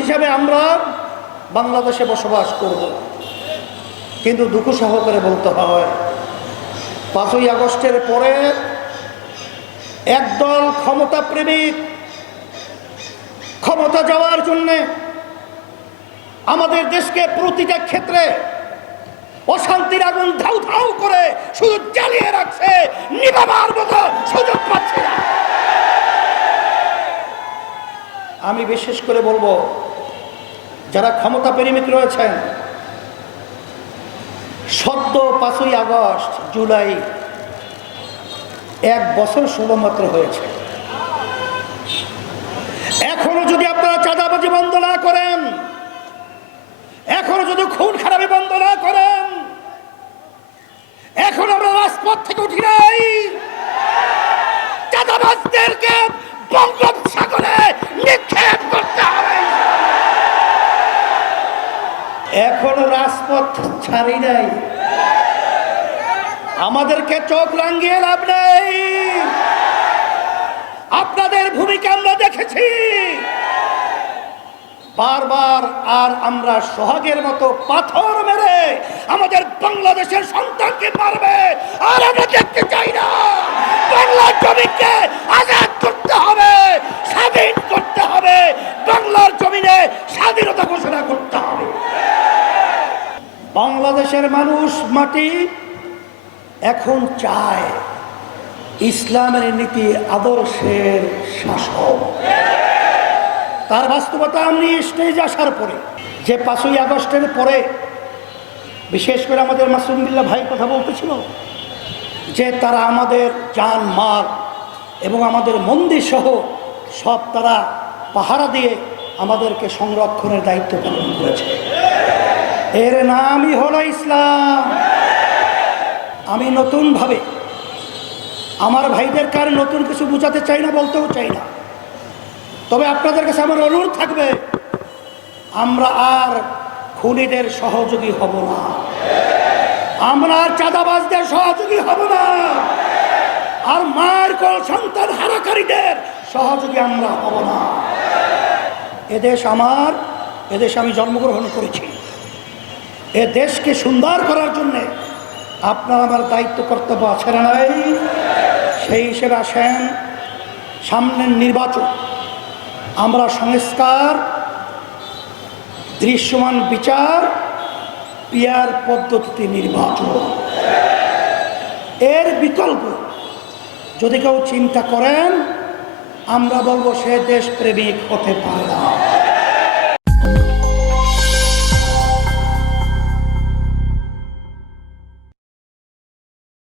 হিসাবে আমরা বাংলাদেশে বসবাস করব। কিন্তু দুঃখ সহকারে বলতে হয়, পাঁচই আগস্টের পরে একদল ক্ষমতা প্রেমিক ক্ষমতা যাওয়ার জন্যে আমাদের দেশকে প্রতিটা ক্ষেত্রে অশান্তির আগুন ধাউ ধাউ করে শুধু জ্বালিয়ে রাখছে নিবাবার মতো সুযোগ পাচ্ছে না। আমি বিশেষ করে বলব, যারা ক্ষমতা প্রেমিক রয়েছেন, সদ্য পাঁচই আগস্ট, জুলাই এক বছর শুধুমাত্র হয়েছে। এখনও যদি আপনারা চাঁদাবাজি বন্ধ না করেন, এখনও যদি খুন খারাপি বন্ধ না করেন, এখন আমরা রাজপথ থেকে উঠি নাই। চাঁদাবাজদেরকে বঙ্গোপসাগরে নিক্ষেপ করতে এখনও রাজপথ ছাড়ি নাই। আমাদেরকে চোখ রাঙ্গিয়ে লাভ নেই। আপনাদের ভূমিকা আমরা দেখেছি। বারবার আর আমরা সোহাগের মতো পাথর মেরে আমাদের বাংলাদেশের সন্তানকে মারবে, আর আমরা দেখতে চাই না। বাংলার জমিকে আজাদ করতে হবে স্বাধীন করতে হবে বাংলার জমিনে স্বাধীনতা ঘোষণা করতে হবে। বাংলাদেশের মানুষ মাটি এখন চায় ইসলামের নীতি আদর্শের শাসক তার বাস্তবতা আমি স্টেজ আসার পরে, যে পাঁচই আগস্টের পরে, বিশেষ করে আমাদের মাসুম বিল্লা ভাই কথা বলতেছিল, যে তারা আমাদের যান মাল এবং আমাদের মন্দির সহ সব তারা পাহারা দিয়ে আমাদেরকে সংরক্ষণের দায়িত্ব পালন করেছে। এর নামই হলো ইসলাম। আমি নতুনভাবে আমার ভাইদের কার নতুন কিছু বোঝাতে চাই না, বলতেও চাই না। তবে আপনাদের কাছে আমার অনুরোধ থাকবে, আমরা আর খুনিদের সহযোগী হব না। আমরা আর চাঁদাবাজদের সহযোগী হব না। আর মায়ের কল সন্তান হারাকারীদের সহযোগী আমরা হব না। এদেশ আমার এদেশ আমি জন্মগ্রহণ করেছি। এ দেশকে সুন্দর করার জন্যে আপনার আমার দায়িত্ব, কর্তব্য আছে না নাই? সেই হিসেবে আসেন। সামনের নির্বাচন। আমরা সংস্কার, দৃশ্যমান বিচার, পিয়ার পদ্ধতিতে নির্বাচন। এর বিকল্প যদি কেউ চিন্তা করেন আমরা বলব সে দেশপ্রেমিক হতে পারে না।